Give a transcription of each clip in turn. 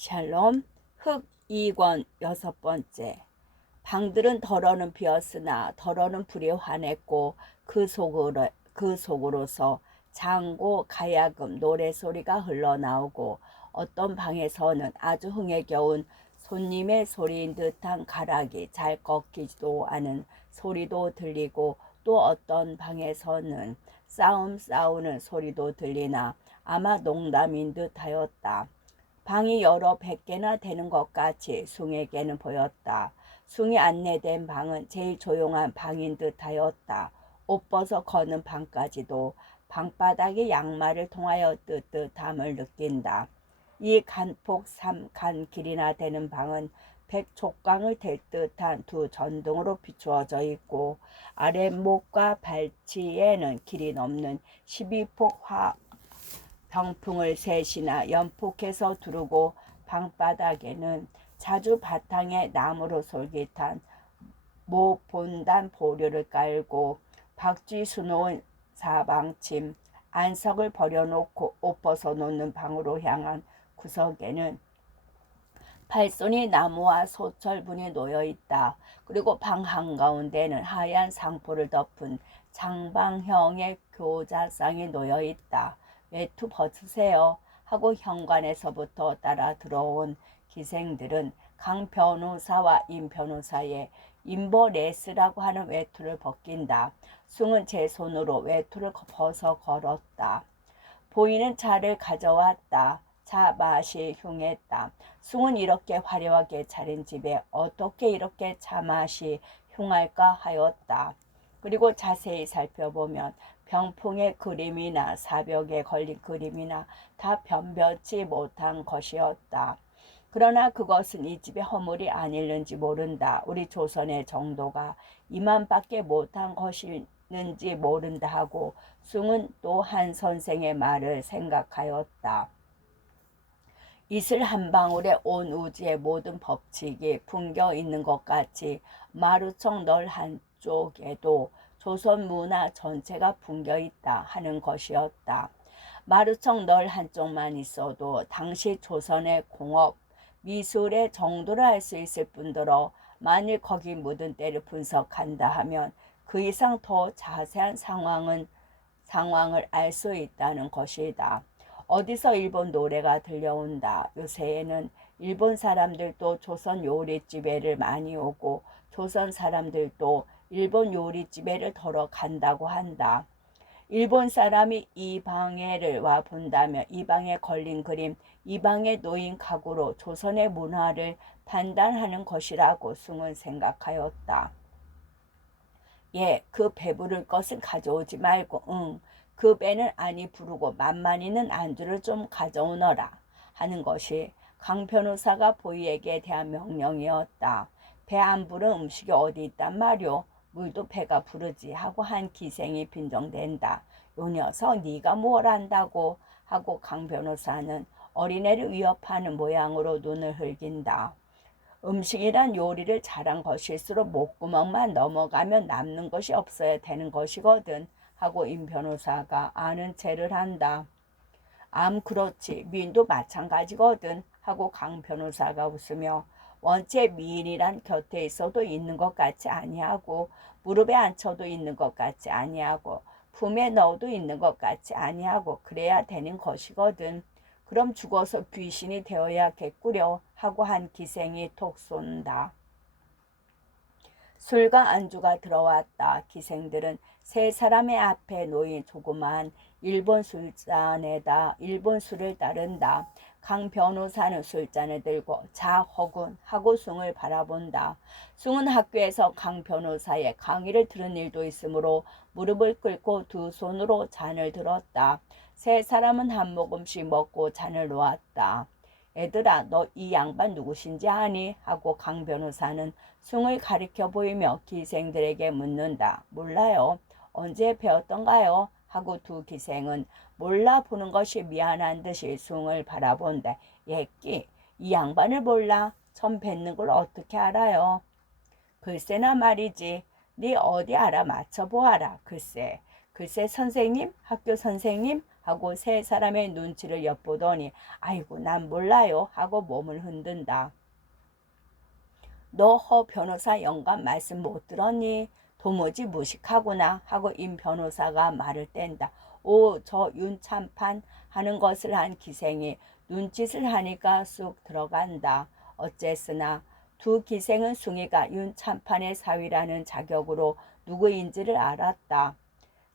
샬롬. 흑 2권 6번째. 방들은 덜어는 비었으나 덜어는 불이 환했고 그 속으로서 장고 가야금 노래소리가 흘러나오고 어떤 방에서는 아주 흥에 겨운 손님의 소리인 듯한 가락이 잘 꺾이지도 않은 소리도 들리고 또 어떤 방에서는 싸우는 소리도 들리나 아마 농담인 듯하였다. 방이 여러 100개나 되는 것 같이 숭에게는 보였다. 숭이 안내된 방은 제일 조용한 방인 듯하였다. 옷 벗어 거는 방까지도 방바닥에 양말을 통하여 뜨뜻함을 느낀다. 이 간폭 3간 길이나 되는 방은 100촉강을 댈 듯한 두 전등으로 비추어져 있고 아랫목과 발치에는 길이 넘는 12폭 병풍을 셋이나 연폭해서 두르고 방바닥에는 자주 바탕에 나무로 솔깃한 모본단 보류를 깔고 박쥐 수놓은 사방침 안석을 버려놓고 옷 벗어놓는 방으로 향한 구석에는 팔손이 나무와 소철분이 놓여있다. 그리고 방 한가운데는 하얀 상포를 덮은 장방형의 교자상이 놓여있다. 외투 벗으세요 하고 현관에서부터 따라 들어온 기생들은 강 변호사와 임 변호사의 인버레스라고 하는 외투를 벗긴다. 숭은 제 손으로 외투를 벗어 걸었다. 보이는 차를 가져왔다. 차 맛이 흉했다. 숭은 이렇게 화려하게 차린 집에 어떻게 이렇게 차 맛이 흉할까 하였다. 그리고 자세히 살펴보면 병풍의 그림이나 사벽에 걸린 그림이나 다 변변치 못한 것이었다. 그러나 그것은 이 집의 허물이 아닐는지 모른다. 우리 조선의 정도가 이만밖에 못한 것이는지 모른다 하고 숭은 또 한 선생의 말을 생각하였다. 이슬 한 방울에 온 우주의 모든 법칙이 풍겨 있는 것 같이 마루청 널 한쪽에도 조선 문화 전체가 풍겨 있다 하는 것이었다. 마루청 널 한쪽만 있어도 당시 조선의 공업, 미술의 정도를 알 수 있을 뿐더러 만일 거기 묻은 때를 분석한다 하면 그 이상 더 자세한 상황을 알 수 있다는 것이다. 어디서 일본 노래가 들려온다. 요새에는 일본 사람들도 조선 요리집에를 많이 오고 조선 사람들도 일본 요리집에를 덜어 간다고 한다. 일본 사람이 이 방에를 와 본다면 이 방에 걸린 그림, 이 방에 놓인 가구로 조선의 문화를 판단하는 것이라고 숭은 생각하였다. 예, 그 배부를 것은 가져오지 말고 그 배는 아니 부르고 만만히는 안주를 좀 가져오너라 하는 것이 강 변호사가 보이에게 대한 명령이었다. 배 안 부른 음식이 어디 있단 말이오. 물도 배가 부르지 하고 한 기생이 빈정댄다. 요 녀석 네가 뭘 안다고 하고 강 변호사는 어린애를 위협하는 모양으로 눈을 흘긴다. 음식이란 요리를 잘한 것일수록 목구멍만 넘어가면 남는 것이 없어야 되는 것이거든 하고 임 변호사가 아는 체를 한다. 그렇지. 미인도 마찬가지거든 하고 강 변호사가 웃으며 원체 미인이란 곁에 있어도 있는 것 같이 아니하고 무릎에 앉혀도 있는 것 같이 아니하고 품에 넣어도 있는 것 같이 아니하고 그래야 되는 것이거든. 그럼 죽어서 귀신이 되어야겠구려 하고 한 기생이 톡 쏜다. 술과 안주가 들어왔다. 기생들은 세 사람의 앞에 놓인 조그마한 일본 술잔에다 일본 술을 따른다. 강 변호사는 술잔을 들고 자 허군 하고 숭을 바라본다. 숭은 학교에서 강 변호사의 강의를 들은 일도 있으므로 무릎을 꿇고 두 손으로 잔을 들었다. 세 사람은 한 모금씩 먹고 잔을 놓았다. 애들아, 너 이 양반 누구신지 아니? 하고 강 변호사는 숭을 가리켜 보이며 기생들에게 묻는다. 몰라요. 언제 배웠던가요? 하고 두 기생은 몰라보는 것이 미안한 듯이 숭을 바라본다. 예끼, 이 양반을 몰라? 처음 뵙는 걸 어떻게 알아요? 글쎄나 말이지. 네 어디 알아 맞춰보아라. 글쎄 선생님? 학교 선생님? 하고 세 사람의 눈치를 엿보더니 아이고 난 몰라요 하고 몸을 흔든다. 너 허 변호사 영감 말씀 못 들었니? 도무지 무식하구나 하고 임 변호사가 말을 뗀다. 오, 저 윤참판 하는 것을 한 기생이 눈짓을 하니까 쑥 들어간다. 어쨌으나 두 기생은 숭이가 윤참판의 사위라는 자격으로 누구인지를 알았다.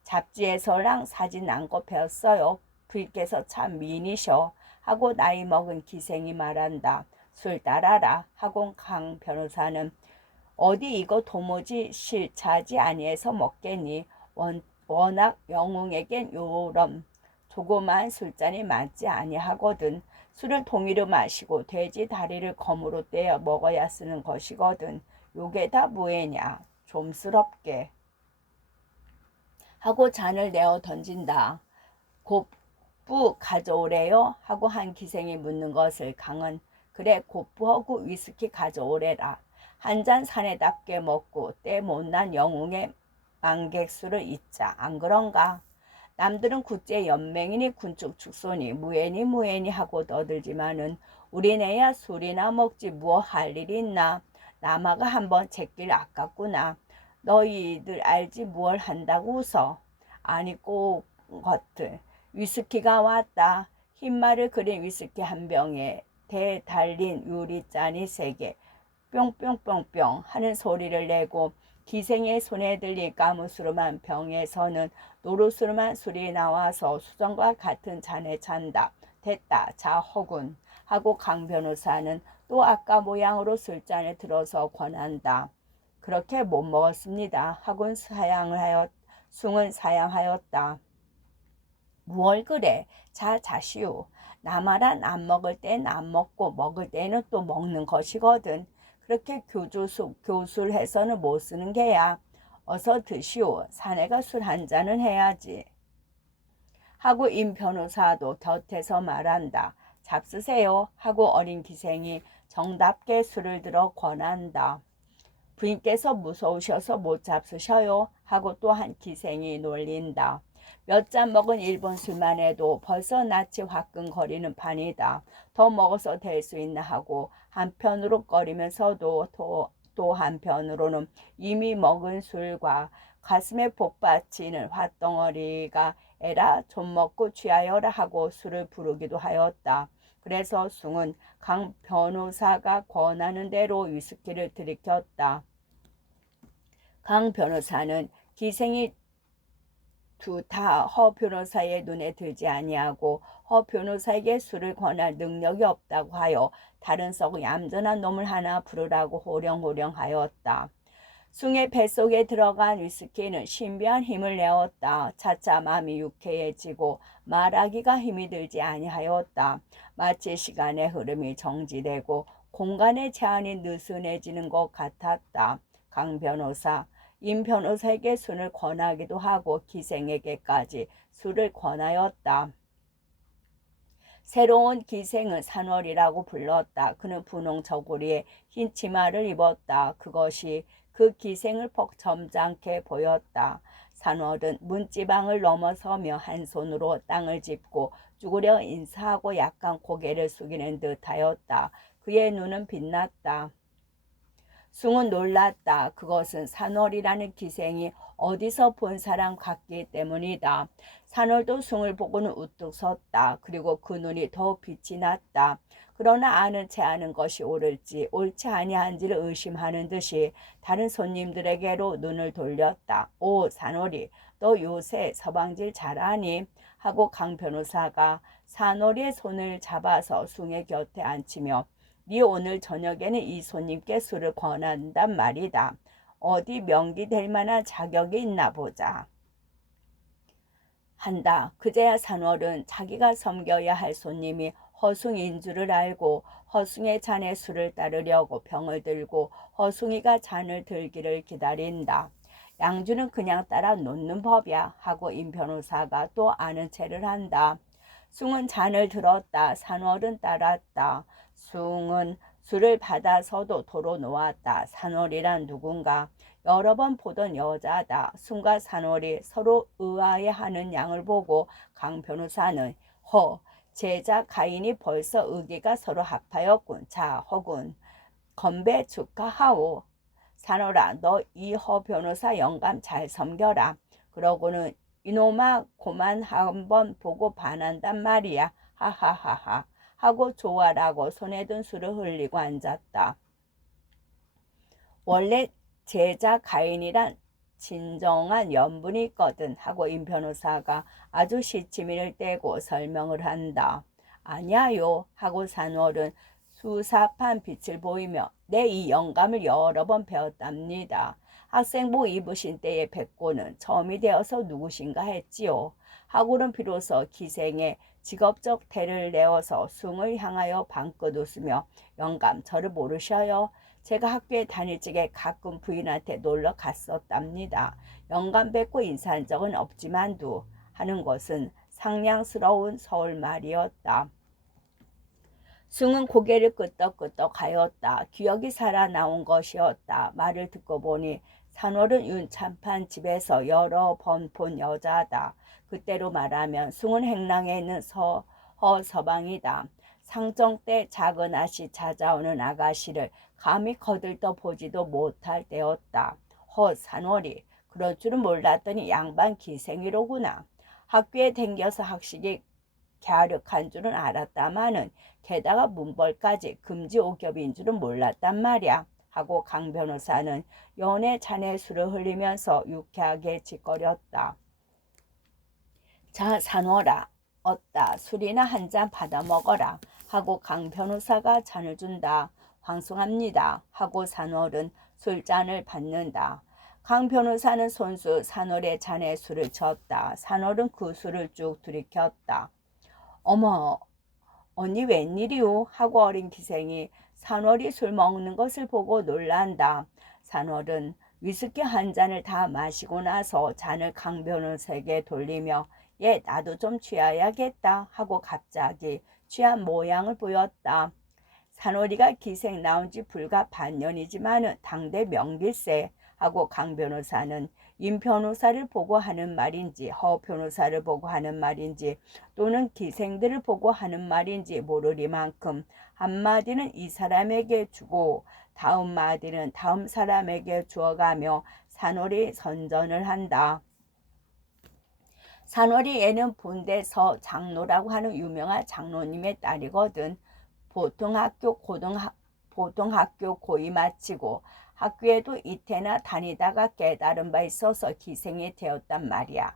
잡지에서랑 사진 안고 배웠어요. 부인께서 참 미인이셔 하고 나이 먹은 기생이 말한다. 술 따라라 하고 강 변호사는 어디 이거 도무지 실차지 아니해서 먹겠니? 워낙 영웅에겐 요런 조그만 술잔이 많지 아니하거든. 술을 동이로 마시고 돼지 다리를 검으로 떼어 먹어야 쓰는 것이거든. 요게 다 뭐애냐? 좀스럽게 하고 잔을 내어 던진다. 곱부 가져오래요? 하고 한 기생이 묻는 것을 강은 그래 곱부하고 위스키 가져오래라. 한 잔 사내답게 먹고 때 못난 영웅의 만객수를 잊자. 안 그런가? 남들은 굿제 연맹이니 군축 축소니 무애니 하고 떠들지만은 우리네야 술이나 먹지 뭐 할 일이 있나. 남아가 한번 제길 아깝구나. 너희들 알지 뭘 한다고 웃어. 아니 꼭 것들. 위스키가 왔다. 흰말을 그린 위스키 한 병에 대 달린 유리잔이 3개. 뿅뿅뿅뿅 하는 소리를 내고 기생의 손에 들린 까무스름한 병에서는 노르스름한 술이 나와서 수정과 같은 잔에 찬다. 됐다. 자 허군 하고 강 변호사는 또 아까 모양으로 술잔에 들어서 권한다. 그렇게 못 먹었습니다. 하곤 숭은 사양하였다. 무얼 그래? 자 자시오. 나말한 안 먹을 땐 안 먹고 먹을 때는 또 먹는 것이거든. 그렇게 교술해서는 못 쓰는 게야. 어서 드시오. 사내가 술 한 잔은 해야지. 하고 임 변호사도 곁에서 말한다. 잡수세요. 하고 어린 기생이 정답게 술을 들어 권한다. 부인께서 무서우셔서 못 잡수셔요. 하고 또 한 기생이 놀린다. 몇 잔 먹은 일본 술만 해도 벌써 낯이 화끈거리는 판이다. 더 먹어서 될 수 있나 하고 한편으로 꺼리면서도 또 한편으로는 이미 먹은 술과 가슴에 복받치는 화덩어리가 에라 좀 먹고 취하여라 하고 술을 부르기도 하였다. 그래서 숭은 강 변호사가 권하는 대로 위스키를 들이켰다. 강 변호사는 기생이 두 다 허 변호사의 눈에 들지 아니하고 허 변호사에게 술을 권할 능력이 없다고 하여 다른 썩 얌전한 놈을 하나 부르라고 호령호령하였다. 숭의 뱃속에 들어간 위스키는 신비한 힘을 내었다. 차차 마음이 유쾌해지고 말하기가 힘이 들지 아니하였다. 마치 시간의 흐름이 정지되고 공간의 제한이 느슨해지는 것 같았다. 강 변호사, 임 변호사에게 술을 권하기도 하고 기생에게까지 술을 권하였다. 새로운 기생은 산월이라고 불렀다. 그는 분홍 저고리에 흰 치마를 입었다. 그것이 그 기생을 퍽 점잖게 보였다. 산월은 문지방을 넘어서며 한 손으로 땅을 짚고 쭈그려 인사하고 약간 고개를 숙이는 듯하였다. 그의 눈은 빛났다. 숭은 놀랐다. 그것은 산월이라는 기생이 어디서 본 사람 같기 때문이다. 산월도 숭을 보고는 우뚝 섰다. 그리고 그 눈이 더욱 빛이 났다. 그러나 아는 채 아는 것이 옳을지 옳지 아니한지를 의심하는 듯이 다른 손님들에게로 눈을 돌렸다. 오 산월이, 너 요새 서방질 잘하니? 하고 강 변호사가 산월이의 손을 잡아서 숭의 곁에 앉히며 네 오늘 저녁에는 이 손님께 술을 권한단 말이다. 어디 명기 될 만한 자격이 있나 보자. 한다. 그제야 산월은 자기가 섬겨야 할 손님이 허숭인 줄을 알고 허숭의 잔에 술을 따르려고 병을 들고 허숭이가 잔을 들기를 기다린다. 양주는 그냥 따라 놓는 법이야 하고 임 변호사가 또 아는 체를 한다. 숭은 잔을 들었다. 산월은 따랐다. 숭은 술을 받아서도 도로 놓았다. 산월이란 누군가 여러 번 보던 여자다. 숨과 산월이 서로 의아해하는 양을 보고 강 변호사는 제자 가인이 벌써 의기가 서로 합하였군. 자, 허군 건배 축하하오. 산월아, 너 이 허 변호사 영감 잘 섬겨라. 그러고는 이놈아 고만 한번 보고 반한단 말이야. 하하하하 하고 좋아라고 손에 든 술을 흘리고 앉았다. 원래 제자 가인이란 진정한 연분이 있거든 하고 임 변호사가 아주 시치미를 떼고 설명을 한다. 아냐요 하고 산월은 수사판 빛을 보이며 내 이 영감을 여러 번 배웠답니다. 학생복 입으신 때의 백고는 처음이 되어서 누구신가 했지요. 하고는 비로소 기생의 직업적 태를 내어서 숭을 향하여 방긋 웃으며 영감 저를 모르셔요? 제가 학교에 다닐 적에 가끔 부인한테 놀러 갔었답니다. 영감 뵙고 인사한 적은 없지만도 하는 것은 상냥스러운 서울 말이었다. 숭은 고개를 끄덕끄덕 하였다. 기억이 살아나온 것이었다. 말을 듣고 보니 산월은 윤참판 집에서 여러 번 본 여자다. 그때로 말하면 숭은 행랑에 있는 서방이다. 상정 때 작은 아씨 찾아오는 아가씨를 감히 거들떠 보지도 못할 때였다. 산월이 그럴 줄은 몰랐더니 양반 기생이로구나. 학교에 댕겨서 학식이 갸륵한 줄은 알았다마는 게다가 문벌까지 금지 오겹인 줄은 몰랐단 말이야. 하고 강 변호사는 연애 잔에 술을 흘리면서 유쾌하게 짓거렸다. 자, 산월아, 어따 술이나 한 잔 받아 먹어라. 하고 강 변호사가 잔을 준다. 황송합니다. 하고 산월은 술잔을 받는다. 강 변호사는 손수 산월의 잔에 술을 쳤다. 산월은 그 술을 쭉 들이켰다. 어머, 언니 웬일이오? 하고 어린 기생이 산월이 술 먹는 것을 보고 놀란다. 산월은 위스키 한 잔을 다 마시고 나서 잔을 강 변호사에게 돌리며 나도 좀 취해야겠다 하고 갑자기 취한 모양을 보였다. 산월이가 기생 나온 지 불과 반년이지만은 당대 명길세 하고 강 변호사는 임 변호사를 보고 하는 말인지 허 변호사를 보고 하는 말인지 또는 기생들을 보고 하는 말인지 모르리만큼 한마디는 이 사람에게 주고 다음 마디는 다음 사람에게 주어가며 산월이 선전을 한다. 산월이 얘는 본대서 장로라고 하는 유명한 장로님의 딸이거든. 보통학교 고이 마치고 학교에도 이태나 다니다가 깨달은 바 있어서 기생이 되었단 말이야.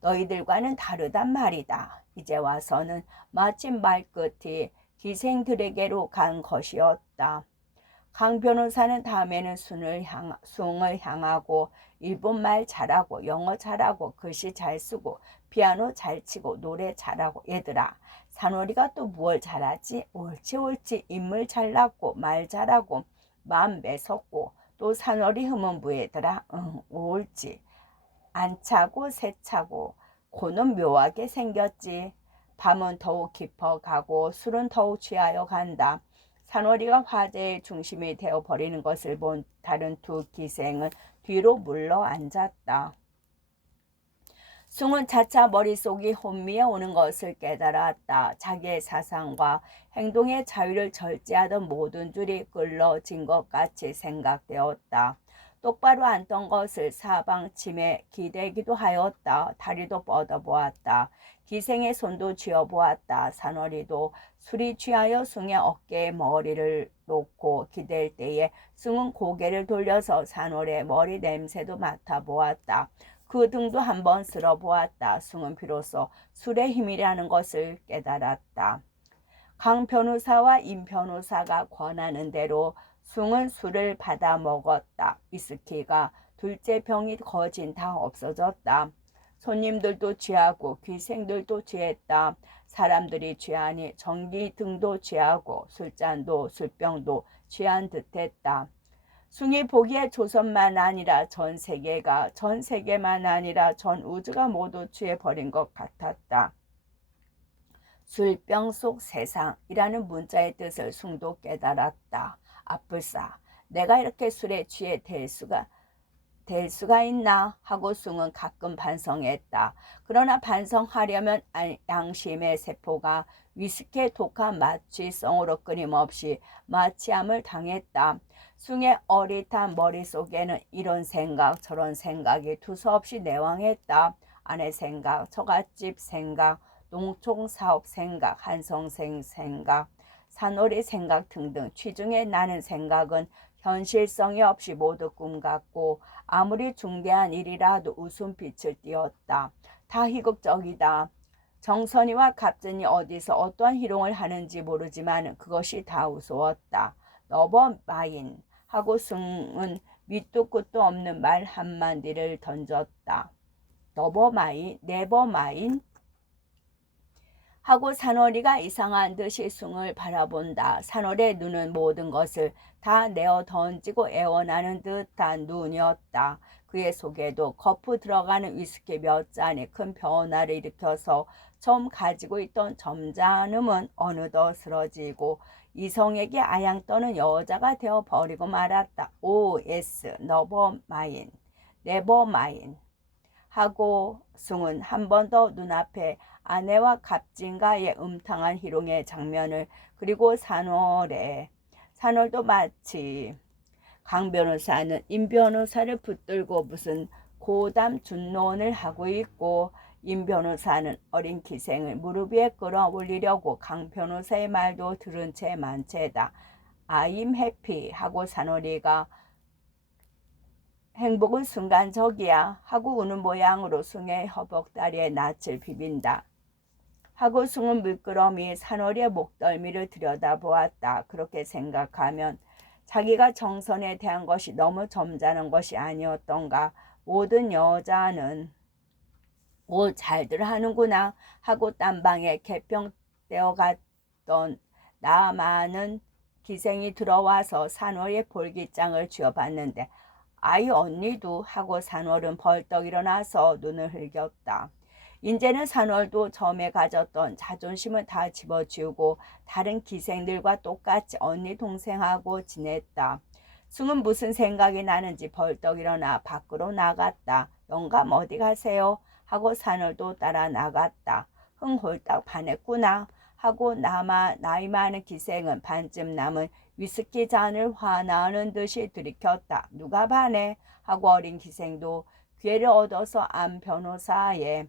너희들과는 다르단 말이다. 이제 와서는 마침 말끝이 기생들에게로 간 것이었다. 강 변호사는 다음에는 숭을 향하고 일본말 잘하고 영어 잘하고 글씨 잘 쓰고 피아노 잘 치고 노래 잘하고 얘들아 산월이가 또 무얼 잘하지? 옳지 인물 잘났고 말 잘하고 마음 매섭고 또 산월이 흐문부 얘들아 옳지 안 차고 새 차고 고는 묘하게 생겼지. 밤은 더욱 깊어가고 술은 더욱 취하여 간다. 산월이가 화제의 중심이 되어버리는 것을 본 다른 두 기생은 뒤로 물러 앉았다. 숭은 차차 머릿속이 혼미해 오는 것을 깨달았다. 자기의 사상과 행동의 자유를 절제하던 모든 줄이 끌어진 것 같이 생각되었다. 똑바로 앉던 것을 사방침에 기대기도 하였다. 다리도 뻗어보았다. 기생의 손도 쥐어보았다. 산월이도 술이 취하여 숭의 어깨에 머리를 놓고 기댈 때에 숭은 고개를 돌려서 산월의 머리 냄새도 맡아보았다. 그 등도 한번 쓸어보았다. 숭은 비로소 술의 힘이라는 것을 깨달았다. 강 변호사와 임 변호사가 권하는 대로 숭은 술을 받아 먹었다. 위스키가 둘째 병이 거진 다 없어졌다. 손님들도 취하고 귀생들도 취했다. 사람들이 취하니 전기 등도 취하고 술잔도 술병도 취한 듯했다. 숭이 보기에 조선만 아니라 전 세계만 아니라 전 우주가 모두 취해버린 것 같았다. 술병 속 세상이라는 문자의 뜻을 숭도 깨달았다. 아뿔싸, 내가 이렇게 술에 취해 될 수가 있나 하고 숭은 가끔 반성했다. 그러나 반성하려면 양심의 세포가 위스키의 독한 마취성으로 끊임없이 마취함을 당했다. 숭의 어릿한 머릿속에는 이런 생각 저런 생각이 두서없이 내왕했다. 아내 생각, 처갓집 생각, 농촌사업 생각, 한성생 생각, 산오리 생각 등등 취중에 나는 생각은 현실성이 없이 모두 꿈 같고 아무리 중대한 일이라도 웃음빛을 띄었다. 다 희극적이다. 정선이와 갑진이 어디서 어떠한 희롱을 하는지 모르지만 그것이 다 우스웠다. 너버마인 하고 승은 밑도 끝도 없는 말 한마디를 던졌다. 너버마인, 네버마인 하고 산월이가 이상한 듯이 숭을 바라본다. 산월의 눈은 모든 것을 다 내어 던지고 애원하는 듯한 눈이었다. 그의 속에도 거푸 들어가는 위스키 몇 잔이 큰 변화를 일으켜서 처음 가지고 있던 점잖음은 어느덧 쓰러지고 이성에게 아양 떠는 여자가 되어버리고 말았다. 오, 예스, 너버마인, 네버마인 하고 숭은 한 번 더 눈앞에 아내와 갑진과의 음탕한 희롱의 장면을 그리고 산월도 마치 강 변호사는 임 변호사를 붙들고 무슨 고담 준론을 하고 있고 임 변호사는 어린 기생을 무릎 위에 끌어올리려고 강 변호사의 말도 들은 채 만채다. I'm happy 하고 산월이가 행복은 순간적이야 하고 우는 모양으로 숭의 허벅다리에 낯을 비빈다. 하고 숭은 물끄러미 산월이의 목덜미를 들여다보았다. 그렇게 생각하면 자기가 정선에 대한 것이 너무 점잖은 것이 아니었던가. 모든 여자는 오 잘들 하는구나 하고 딴방에 개평되어 갔던 나 많은 기생이 들어와서 산월의 볼기장을 쥐어봤는데 아이 언니도 하고 산월은 벌떡 일어나서 눈을 흘겼다. 이제는 산월도 처음에 가졌던 자존심을 다 집어치우고 다른 기생들과 똑같이 언니 동생하고 지냈다. 숭은 무슨 생각이 나는지 벌떡 일어나 밖으로 나갔다. 영감 어디 가세요? 하고 산월도 따라 나갔다. 흥 홀딱 반했구나 하고 나이 많은 기생은 반쯤 남은 위스키 잔을 화나는 듯이 들이켰다. 누가 반해? 하고 어린 기생도 기회를 얻어서 안 변호사의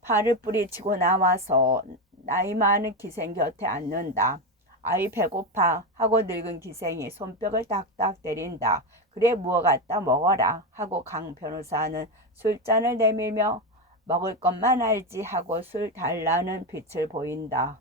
팔을 뿌리치고 나와서 나이 많은 기생 곁에 앉는다. 아이 배고파 하고 늙은 기생이 손뼉을 딱딱 때린다. 그래 무어 갖다 먹어라 하고 강 변호사는 술잔을 내밀며 먹을 것만 알지 하고 술 달라는 빛을 보인다.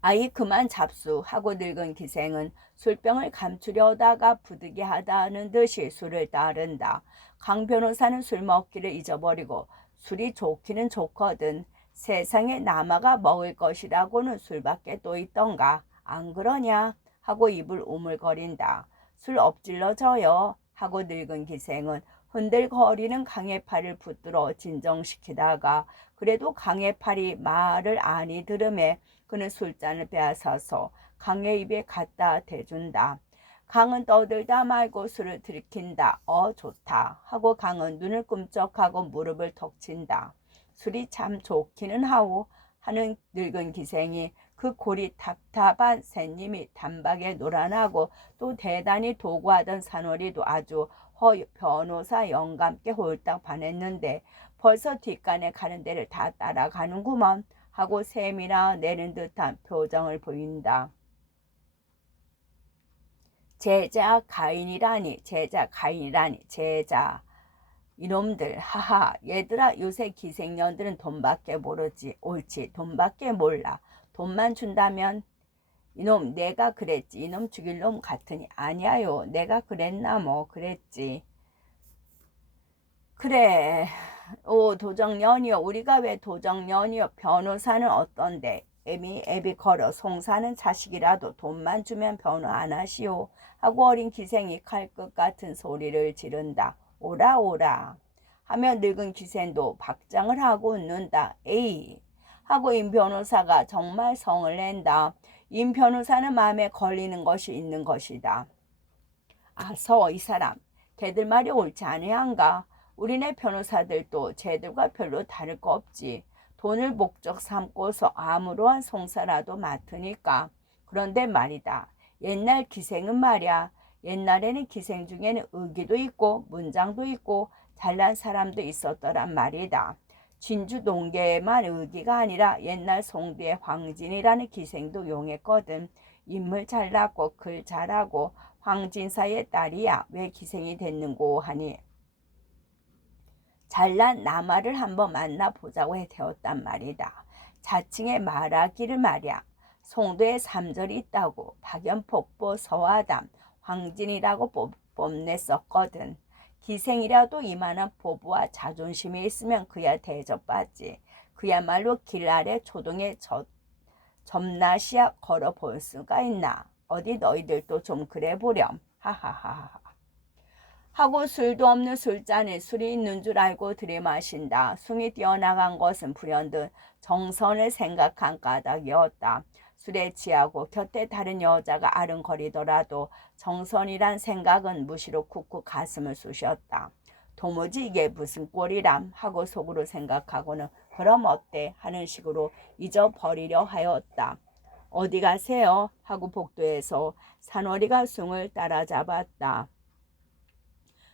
아이 그만 잡수 하고 늙은 기생은 술병을 감추려다가 부득이하다는 듯이 술을 따른다. 강 변호사는 술 먹기를 잊어버리고 술이 좋기는 좋거든. 세상에 남아가 먹을 것이라고는 술밖에 또 있던가. 안 그러냐? 하고 입을 우물거린다. 술 엎질러져요. 하고 늙은 기생은 흔들거리는 강의 팔을 붙들어 진정시키다가 그래도 강의 팔이 말을 아니 들음에 그는 술잔을 빼앗아서 강의 입에 갖다 대준다. 강은 떠들다 말고 술을 들이킨다. 좋다 하고 강은 눈을 꿈쩍하고 무릎을 턱 친다. 술이 참 좋기는 하오 하는 늙은 기생이 그 골이 답답한 샌님이 단박에 노란하고 또 대단히 도구하던 산월이도 아주 허 변호사 영감께 홀딱 반했는데 벌써 뒷간에 가는 데를 다 따라가는구먼 하고 셈이나 내는 듯한 표정을 보인다. 제자 가인이라니 제자 이놈들 하하 얘들아 요새 기생년들은 돈밖에 모르지. 옳지 돈밖에 몰라. 돈만 준다면 이놈 내가 그랬지. 이놈 죽일 놈 같으니 아니야요. 내가 그랬나 뭐 그랬지. 그래. 오 도정년이여 우리가 왜 도정년이여 변호사는 어떤데 애비 걸어 송사는 자식이라도 돈만 주면 변호 안 하시오 하고 어린 기생이 칼끝 같은 소리를 지른다. 오라 하며 늙은 기생도 박장을 하고 웃는다. 에이 하고 임 변호사가 정말 성을 낸다. 임 변호사는 마음에 걸리는 것이 있는 것이다. 아서 이 사람 걔들 말이 옳지 아니한가? 우리네 변호사들도 쟤들과 별로 다를 거 없지. 돈을 목적 삼고서 아무로한 송사라도 맡으니까. 그런데 말이다. 옛날 기생은 말이야. 옛날에는 기생 중에는 의기도 있고 문장도 있고 잘난 사람도 있었더란 말이다. 진주 농계에만 의기가 아니라 옛날 송두의 황진이라는 기생도 용했거든. 인물 잘났고 글 잘하고 황진사의 딸이야. 왜 기생이 됐는고 하니 잘난 남아를 한번 만나보자고 되었단 말이다. 자칭의 말하기를 말이야. 송도에 3절이 있다고 박연폭보 서화담 황진이라고 뽐냈었거든. 기생이라도 이만한 보부와 자존심이 있으면 그야 대접받지. 그야말로 길 아래 초동에 점나시야 걸어볼 수가 있나. 어디 너희들도 좀 그래 보렴. 하하하하. 하고 술도 없는 술잔에 술이 있는 줄 알고 들이마신다. 숨이 뛰어나간 것은 불현듯 정선을 생각한 까닭이었다. 술에 취하고 곁에 다른 여자가 아른거리더라도 정선이란 생각은 무시로 쿡쿡 가슴을 쑤셨다. 도무지 이게 무슨 꼴이람 하고 속으로 생각하고는 그럼 어때 하는 식으로 잊어버리려 하였다. 어디 가세요? 하고 복도에서 산월이가 숭을 따라잡았다.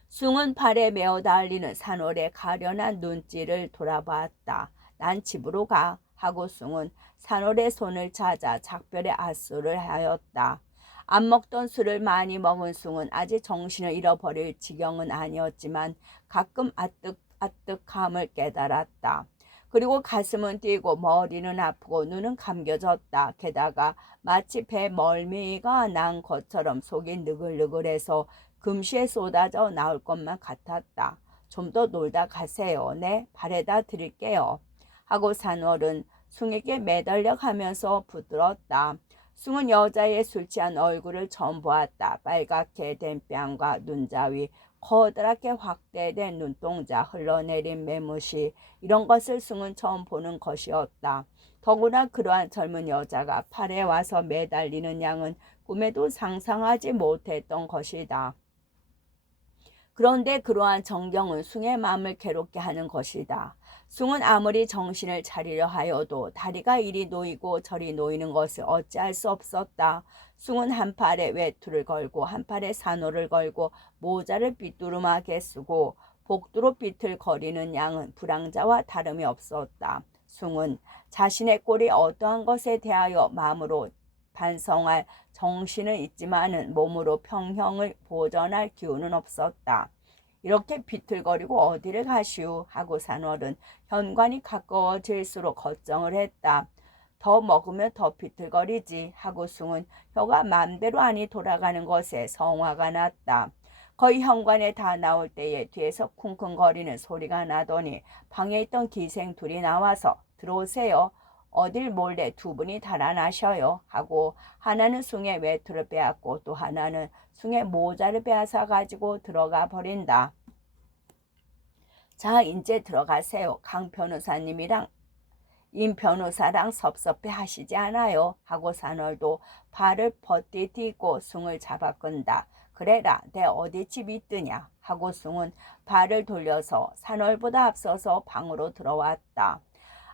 숭은 팔에 메어 달리는 산월의 가련한 눈길을 돌아보았다. 난 집으로 가 하고 숭은 산월의 손을 찾아 작별의 앗소를 하였다. 안 먹던 술을 많이 먹은 숭은 아직 정신을 잃어버릴 지경은 아니었지만 가끔 아뜩아뜩함을 깨달았다. 그리고 가슴은 뛰고 머리는 아프고 눈은 감겨졌다. 게다가 마치 배 멀미가 난 것처럼 속이 느글느글해서 금시에 쏟아져 나올 것만 같았다. 좀 더 놀다 가세요. 네, 발에다 드릴게요. 하고 산월은 숭에게 매달려 가면서 붙들었다. 숭은 여자의 술 취한 얼굴을 처음 보았다. 빨갛게 된 뺨과 눈자위, 커다랗게 확대된 눈동자, 흘러내린 매무시, 이런 것을 숭은 처음 보는 것이었다. 더구나 그러한 젊은 여자가 팔에 와서 매달리는 양은 꿈에도 상상하지 못했던 것이다. 그런데 그러한 정경은 숭의 마음을 괴롭게 하는 것이다. 숭은 아무리 정신을 차리려 하여도 다리가 이리 놓이고 저리 놓이는 것을 어찌할 수 없었다. 숭은 한 팔에 외투를 걸고 한 팔에 산호를 걸고 모자를 삐뚤음하게 쓰고 복두로 비틀거리는 양은 불황자와 다름이 없었다. 숭은 자신의 꼴이 어떠한 것에 대하여 마음으로 반성할 정신은 있지만은 몸으로 평형을 보전할 기운은 없었다. 이렇게 비틀거리고 어디를 가시오 하고 산월은 현관이 가까워질수록 걱정을 했다. 더 먹으면 더 비틀거리지 하고 숭은 혀가 맘대로 아니 돌아가는 것에 성화가 났다. 거의 현관에 다 나올 때에 뒤에서 쿵쿵거리는 소리가 나더니 방에 있던 기생 둘이 나와서 들어오세요. 어딜 몰래 두 분이 달아나셔요 하고 하나는 숭의 외투를 빼앗고 또 하나는 숭의 모자를 빼앗아 가지고 들어가 버린다. 자, 이제 들어가세요. 강 변호사님이랑 임 변호사랑 섭섭해 하시지 않아요? 하고 산월도 발을 버티고 숭을 잡아 끈다. 그래라, 내 어디 집이 있더냐? 하고 숭은 발을 돌려서 산월보다 앞서서 방으로 들어왔다.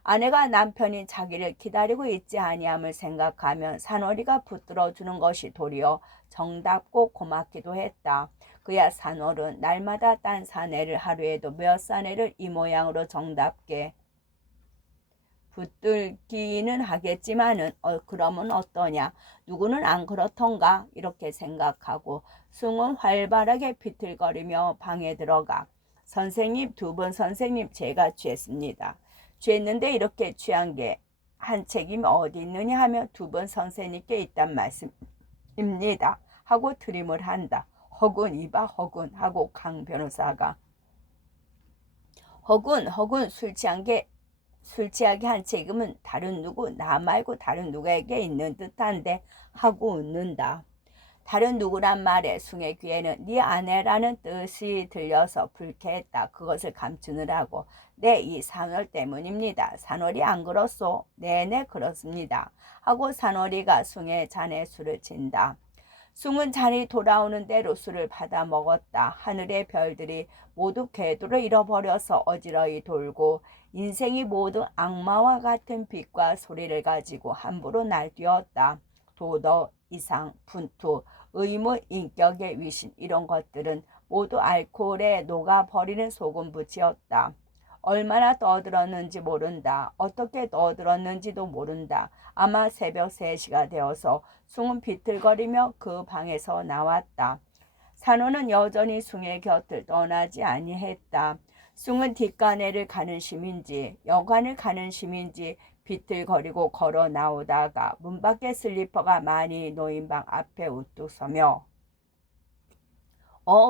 아내가 남편이 자기를 기다리고 있지 아니함을 생각하면 산월이가 붙들어주는 것이 도리어 정답고 고맙기도 했다. 그야 산월은 날마다 딴 사내를 하루에도 몇 사내를 이 모양으로 정답게 붙들기는 하겠지만은 그러면 어떠냐? 누구는 안 그렇던가? 이렇게 생각하고 숭은 활발하게 비틀거리며 방에 들어가 선생님, 두 분 선생님 제가 취했습니다. 취했는데 이렇게 취한 게 한 책임이 어디 있느냐 하며 두 번 선생님께 있단 말씀입니다. 하고 드림을 한다. 허군 이봐 허군 하고 강 변호사가 허군 술 취하게 한 책임은 다른 누구 나 말고 다른 누구에게 있는 듯한데 하고 웃는다. 다른 누구란 말에 숭의 귀에는 네 아내라는 뜻이 들려서 불쾌했다. 그것을 감추느라고. 네, 이 산월 때문입니다. 산월이 안 그렇소? 네네 그렇습니다. 하고 산월이가 숭의 잔에 술을 진다. 숭은 잔이 돌아오는 대로 술을 받아 먹었다. 하늘의 별들이 모두 궤도를 잃어버려서 어지러이 돌고 인생이 모두 악마와 같은 빛과 소리를 가지고 함부로 날뛰었다. 도덕, 이상, 분투, 의무, 인격의 위신 이런 것들은 모두 알코올에 녹아버리는 소금붙이었다. 얼마나 떠들었는지 모른다. 어떻게 떠들었는지도 모른다. 아마 새벽 3시가 되어서 숭은 비틀거리며 그 방에서 나왔다. 산호는 여전히 숭의 곁을 떠나지 아니했다. 숭은 뒷간에를 가는 심인지 여관을 가는 심인지 비틀거리고 걸어 나오다가 문 밖에 슬리퍼가 많이 놓인 방 앞에 우뚝 서며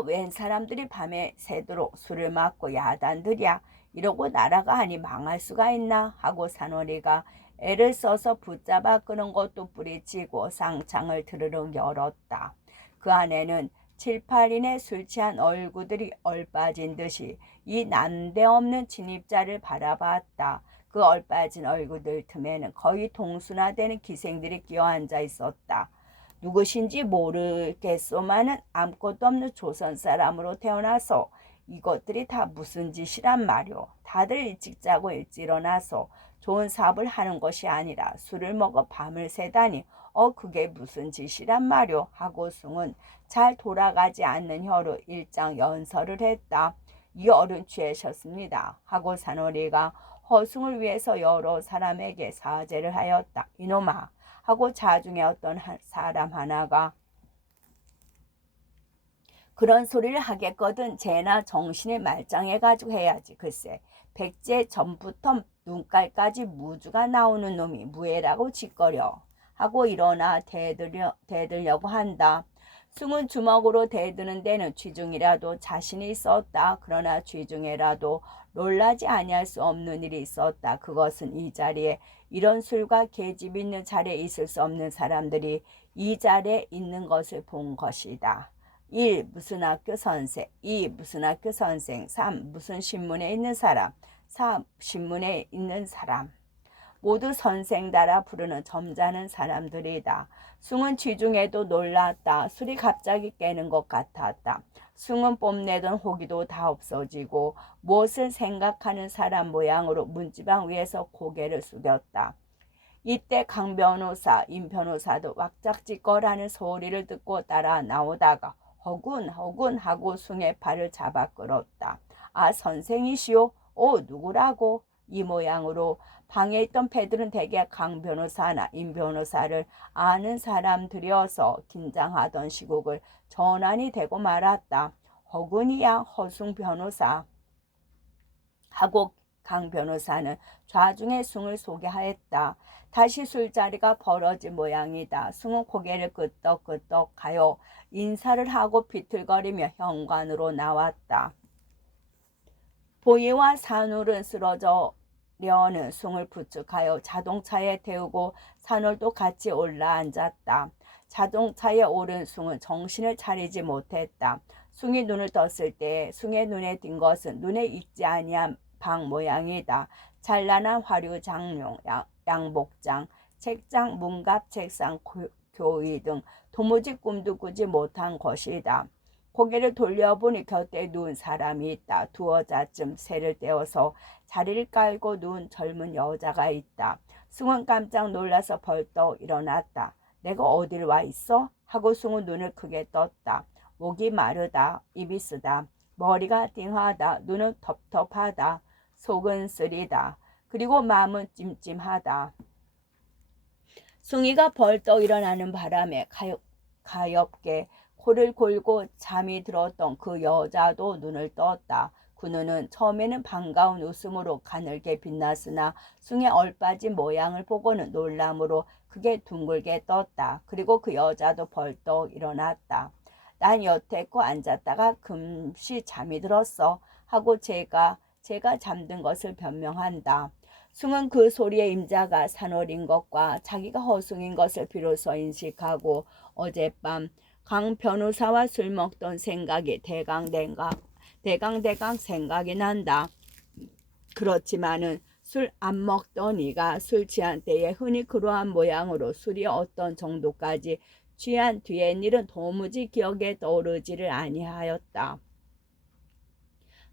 웬 사람들이 밤에 새도록 술을 맞고 야단들이야. 이러고 나라가 아니 망할 수가 있나 하고 산호리가 애를 써서 붙잡아 끄는 것도 뿌리치고 쌍창을 드르륵 열었다. 그 안에는 7, 8인의 술 취한 얼굴들이 얼빠진 듯이 이 난데없는 침입자를 바라봤다. 그 얼빠진 얼굴들 틈에는 거의 동순화되는 기생들이 끼어앉아 있었다. 누구신지 모르겠소만은 아무것도 없는 조선 사람으로 태어나서 이것들이 다 무슨 짓이란 말이오. 다들 일찍 자고 일찍 일어나서 좋은 사업을 하는 것이 아니라 술을 먹어 밤을 새다니 그게 무슨 짓이란 말이오. 하고 숭은 잘 돌아가지 않는 혀로 일장 연설을 했다. 이 어른 취하셨습니다. 하고 산호리가 허숭을 위해서 여러 사람에게 사죄를 하였다. 이놈아 하고 자중에 어떤 사람 하나가 그런 소리를 하겠거든 쟤나 정신이 말짱해가지고 해야지. 글쎄 백제 전부터 눈깔까지 무주가 나오는 놈이 무예라고 짓거려 하고 일어나 대들려고 한다. 숭은 주먹으로 대드는 데는 쥐중이라도 자신이 있었다. 그러나 쥐중에라도 놀라지 아니할 수 없는 일이 있었다. 그것은 이 자리에 이런 술과 계집 있는 자리에 있을 수 없는 사람들이 이 자리에 있는 것을 본 것이다. 1. 무슨 학교 선생 2. 무슨 학교 선생 3. 무슨 신문에 있는 사람 4. 신문에 있는 사람 모두 선생다라 부르는 점잖은 사람들이다. 숭은 쥐중에도 놀랐다. 술이 갑자기 깨는 것 같았다. 숭은 뽐내던 호기도 다 없어지고 무엇을 생각하는 사람 모양으로 문지방 위에서 고개를 숙였다. 이때 강 변호사, 임 변호사도 왁작지껄하는 소리를 듣고 따라 나오다가 허군 허군 하고 숭의 팔을 잡아 끌었다. 아 선생이시오? 누구라고? 이 모양으로 방에 있던 패들은 대개 강 변호사나 임 변호사를 아는 사람들이어서 긴장하던 시국을 전환이 되고 말았다. 허군이야 허숭 변호사 하고 강 변호사는 좌중의 숭을 소개하였다. 다시 술자리가 벌어진 모양이다. 숭은 고개를 끄덕끄덕 하여 인사를 하고 비틀거리며 현관으로 나왔다. 보이와 산울은 쓰러져려는 숭을 부축하여 자동차에 태우고 산울도 같이 올라앉았다. 자동차에 오른 숭은 정신을 차리지 못했다. 숭이 눈을 떴을 때 숭의 눈에 띈 것은 눈에 익지 아니한 방 모양이다. 찬란한 화류 장룡, 양복장, 책장, 문갑, 책상, 교의 등 도무지 꿈도 꾸지 못한 것이다. 고개를 돌려보니 곁에 누운 사람이 있다. 두어 자쯤 새를 떼어서 자리를 깔고 누운 젊은 여자가 있다. 숭은 깜짝 놀라서 벌떡 일어났다. 내가 어딜 와 있어? 하고 숭은 눈을 크게 떴다. 목이 마르다. 입이 쓰다. 머리가 띵하다. 눈은 텁텁하다. 속은 쓰리다. 그리고 마음은 찜찜하다. 숭이가 벌떡 일어나는 바람에 가엾게 코를 골고 잠이 들었던 그 여자도 눈을 떴다. 그 눈은 처음에는 반가운 웃음으로 가늘게 빛났으나 숭의 얼빠진 모양을 보고는 놀람으로 크게 둥글게 떴다. 그리고 그 여자도 벌떡 일어났다. 난 여태껏 앉았다가 금시 잠이 들었어 하고 제가 잠든 것을 변명한다. 숭은 그 소리의 임자가 산월인 것과 자기가 허숭인 것을 비로소 인식하고 어젯밤 강 변호사와 술 먹던 생각이 대강 생각이 난다. 그렇지만은 술 안 먹던 이가 술 취한 때에 흔히 그러한 모양으로 술이 어떤 정도까지 취한 뒤의 일은 도무지 기억에 떠오르지를 아니하였다.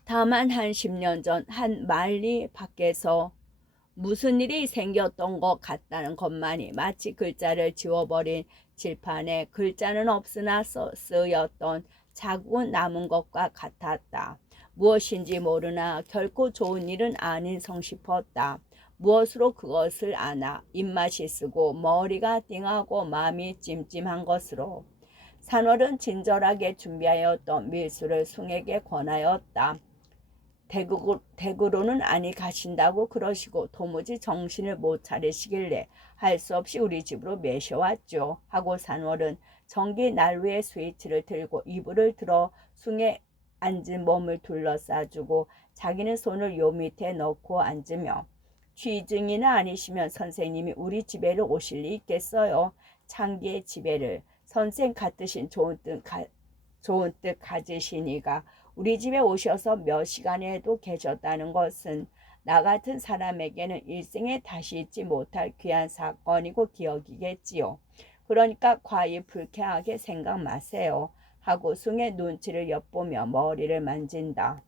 다만 한 10년 전 한 말리 밖에서 무슨 일이 생겼던 것 같다는 것만이 마치 글자를 지워버린 칠판에 글자는 없으나 쓰였던 자국은 남은 것과 같았다. 무엇인지 모르나 결코 좋은 일은 아닌성 싶었다. 무엇으로 그것을 아나 입맛이 쓰고 머리가 띵하고 마음이 찜찜한 것으로. 산월은 친절하게 준비하였던 밀수를 숭에게 권하였다. 댁으로는 아니 가신다고 그러시고 도무지 정신을 못 차리시길래 할 수 없이 우리 집으로 매셔왔죠. 하고 산월은 전기 난로의 스위치를 들고 이불을 들어 숭에 앉은 몸을 둘러싸주고 자기는 손을 요 밑에 넣고 앉으며 취증이나 아니시면 선생님이 우리 집에를 오실 리 있겠어요. 창기의 집에를 선생 같으신 좋은 뜻 가지시니가 우리 집에 오셔서 몇 시간에도 계셨다는 것은 나 같은 사람에게는 일생에 다시 잊지 못할 귀한 사건이고 기억이겠지요. 그러니까 과히 불쾌하게 생각 마세요. 하고 숭의 눈치를 엿보며 머리를 만진다.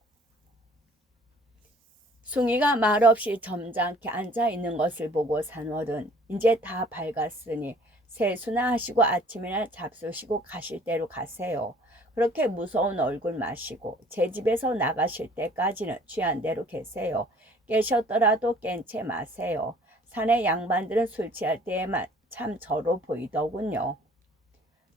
숭이가 말없이 점잖게 앉아있는 것을 보고 산월은 이제 다 밝았으니 세수나 하시고 아침이나 잡수시고 가실 대로 가세요. 그렇게 무서운 얼굴 마시고 제 집에서 나가실 때까지는 취한 대로 계세요. 깨셨더라도 깬 채 마세요. 산의 양반들은 술 취할 때에만 참 저로 보이더군요.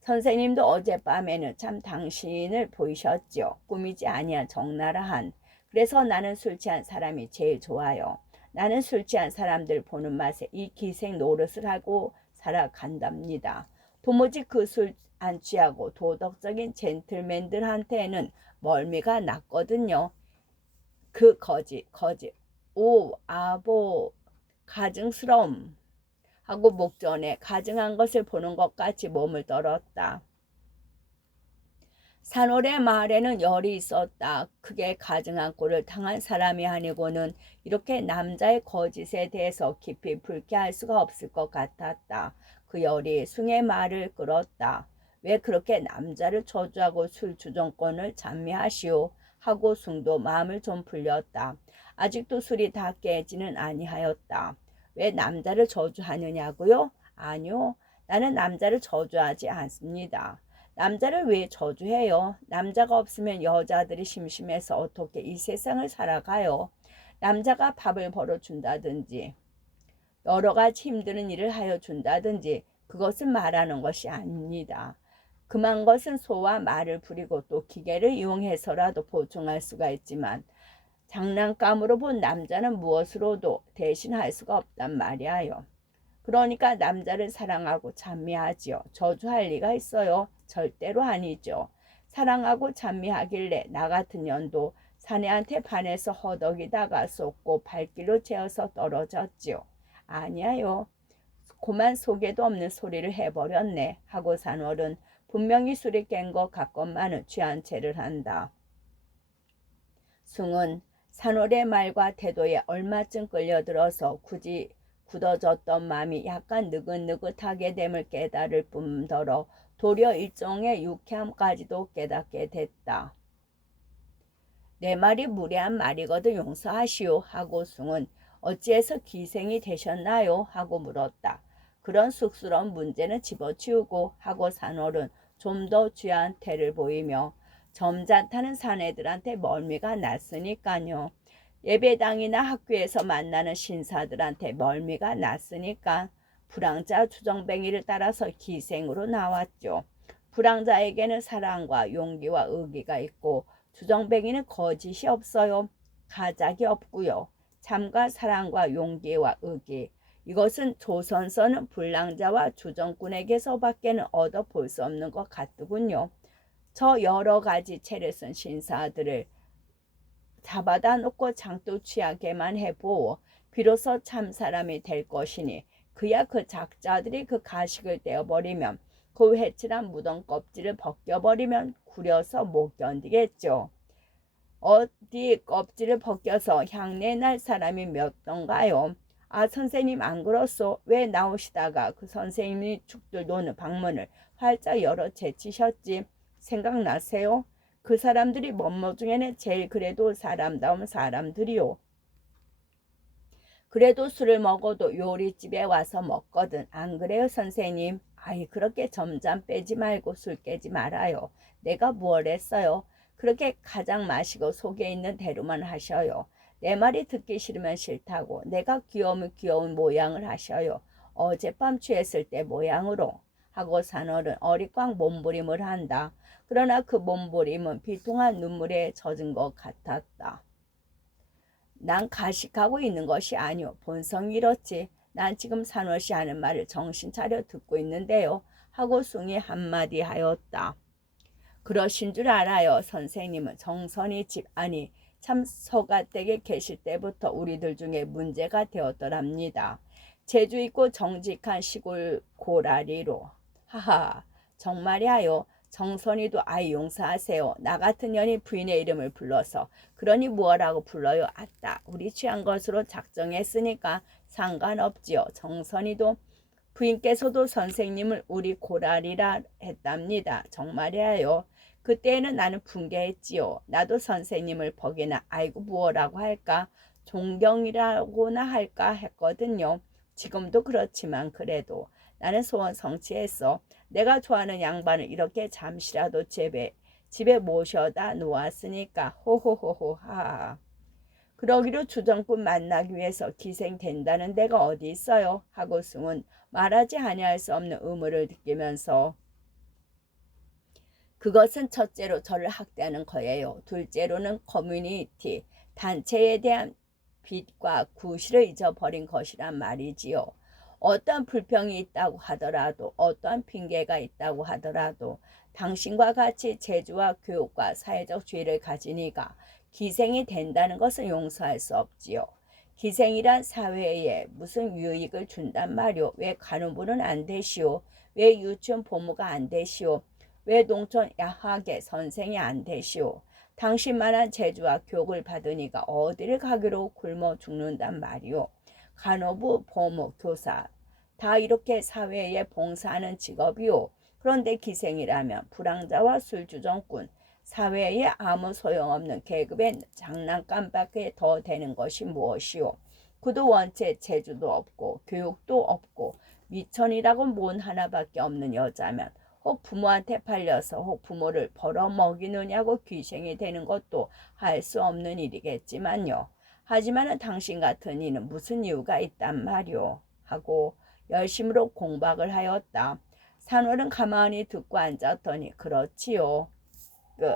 선생님도 어젯밤에는 참 당신을 보이셨죠. 꾸미지 아니한 적나라한. 그래서 나는 술 취한 사람이 제일 좋아요. 나는 술 취한 사람들 보는 맛에 이 기생 노릇을 하고 살아간답니다. 도무지 그 술 안 취하고 도덕적인 젠틀맨들한테는 멀미가 났거든요. 그 거짓 오 아보 가증스러움 하고 목전에 가증한 것을 보는 것 같이 몸을 떨었다. 산월의 말에는 열이 있었다. 크게 가증한 꼴을 당한 사람이 아니고는 이렇게 남자의 거짓에 대해서 깊이 불쾌할 수가 없을 것 같았다. 그 열이 숭의 말을 끌었다. 왜 그렇게 남자를 저주하고 술 주정권을 찬미하시오? 하고 숭도 마음을 좀 풀렸다. 아직도 술이 다 깨지는 아니하였다. 왜 남자를 저주하느냐고요? 아니요. 나는 남자를 저주하지 않습니다. 남자를 왜 저주해요? 남자가 없으면 여자들이 심심해서 어떻게 이 세상을 살아가요? 남자가 밥을 벌어준다든지 여러 가지 힘드는 일을 하여 준다든지 그것은 말하는 것이 아닙니다. 금한 것은 소와 말을 부리고 또 기계를 이용해서라도 보충할 수가 있지만 장난감으로 본 남자는 무엇으로도 대신할 수가 없단 말이에요. 그러니까 남자를 사랑하고 찬미하지요. 저주할 리가 있어요? 절대로 아니죠. 사랑하고 찬미하길래 나 같은 년도 사내한테 반해서 허덕이다가 쏟고 발길로 채어서 떨어졌지요. 아니야요. 고만 속에도 없는 소리를 해버렸네. 하고 산월은 분명히 술이 깬 것 같건만은 취한 채를 한다. 숭은 산월의 말과 태도에 얼마쯤 끌려들어서 굳이 굳어졌던 마음이 약간 느긋느긋하게 됨을 깨달을 뿐더러 도리어 일종의 유쾌함까지도 깨닫게 됐다. 내 말이 무례한 말이거든 용서하시오. 하고 숭은 어찌해서 기생이 되셨나요? 하고 물었다. 그런 쑥스러운 문제는 집어치우고 하고 산월은 좀 더 취한 태를 보이며 점잖다는 사내들한테 멀미가 났으니까요. 예배당이나 학교에서 만나는 신사들한테 멀미가 났으니까 불황자 주정뱅이를 따라서 기생으로 나왔죠. 불황자에게는 사랑과 용기와 의기가 있고 주정뱅이는 거짓이 없어요. 가작이 없고요. 참과 사랑과 용기와 의기 이것은 조선서는 불량자와 주정꾼에게서밖에는 얻어볼 수 없는 것 같더군요. 저 여러 가지 채를 쓴 신사들을 잡아다 놓고 장도 취하게만 해보오. 비로소 참 사람이 될 것이니 그야 그 작자들이 그 가식을 떼어버리면 그 회칠한 무덤 껍질을 벗겨버리면 구려서 못 견디겠죠. 어디 껍질을 벗겨서 향내 날 사람이 몇 던가요? 아, 선생님 안 그렇소? 왜 나오시다가 그 선생님이 죽들 노는 방문을 활짝 열어 제치셨지? 생각나세요? 그 사람들이 뭐뭐 중에는 제일 그래도 사람다운 사람들이요. 그래도 술을 먹어도 요리집에 와서 먹거든. 안 그래요, 선생님? 아이, 그렇게 점잠 빼지 말고 술 깨지 말아요. 내가 무얼 했어요? 그렇게 가장 마시고 속에 있는 대로만 하셔요. 내 말이 듣기 싫으면 싫다고. 내가 귀여우면 귀여운 모양을 하셔요. 어젯밤 취했을 때 모양으로. 하고 산월은 어리광 몸부림을 한다. 그러나 그 몸부림은 비통한 눈물에 젖은 것 같았다. 난 가식하고 있는 것이 아니오. 본성이 이렇지. 난 지금 산호씨 하는 말을 정신 차려 듣고 있는데요. 하고 숭이 한마디 하였다. 그러신 줄 알아요. 선생님은 정선이 집 아니 참 서가댁에 계실 때부터 우리들 중에 문제가 되었더랍니다. 재주 있고 정직한 시골 고라리로. 하하, 정말이야요. 정선이도 아이 용서하세요. 나 같은 년이 부인의 이름을 불러서 그러니 무엇라고 불러요? 아따, 우리 취한 것으로 작정했으니까 상관없지요. 정선이도 부인께서도 선생님을 우리 고라리라 했답니다. 정말이에요. 그때에는 나는 분개했지요. 나도 선생님을 보기나 아이고 무엇라고 할까 존경이라고나 할까 했거든요. 지금도 그렇지만 그래도 나는 소원 성취했어. 내가 좋아하는 양반을 이렇게 잠시라도 집에 모셔다 놓았으니까 호호호호하. 그러기로 주정꾼 만나기 위해서 기생된다는 데가 어디 있어요? 하고 승은 말하지 아니할 수 없는 의무를 느끼면서 그것은 첫째로 저를 학대하는 거예요. 둘째로는 커뮤니티, 단체에 대한 빚과 구실을 잊어버린 것이란 말이지요. 어떠한 불평이 있다고 하더라도 어떠한 핑계가 있다고 하더라도 당신과 같이 재주와 교육과 사회적 지위를 가진 이가 기생이 된다는 것은 용서할 수 없지요. 기생이란 사회에 무슨 유익을 준단 말이오. 왜 간호부는 안 되시오? 왜 유치원 보모가 안 되시오? 왜 농촌 야학의 선생이 안 되시오? 당신만한 재주와 교육을 받으니까 어디를 가기로 굶어 죽는단 말이오. 간호부, 보모, 교사 다 이렇게 사회에 봉사하는 직업이오. 그런데 기생이라면 불황자와 술주정꾼 사회에 아무 소용없는 계급의 장난감밖에 더 되는 것이 무엇이오. 그도 원체 재주도 없고 교육도 없고 미천이라고 뭔 하나밖에 없는 여자면 혹 부모한테 팔려서 혹 부모를 벌어먹이느냐고 귀생이 되는 것도 할 수 없는 일이겠지만요. 하지만은 당신 같은 이는 무슨 이유가 있단 말이오. 하고 열심으로 공박을 하였다. 산월은 가만히 듣고 앉았더니 그렇지요. 끝.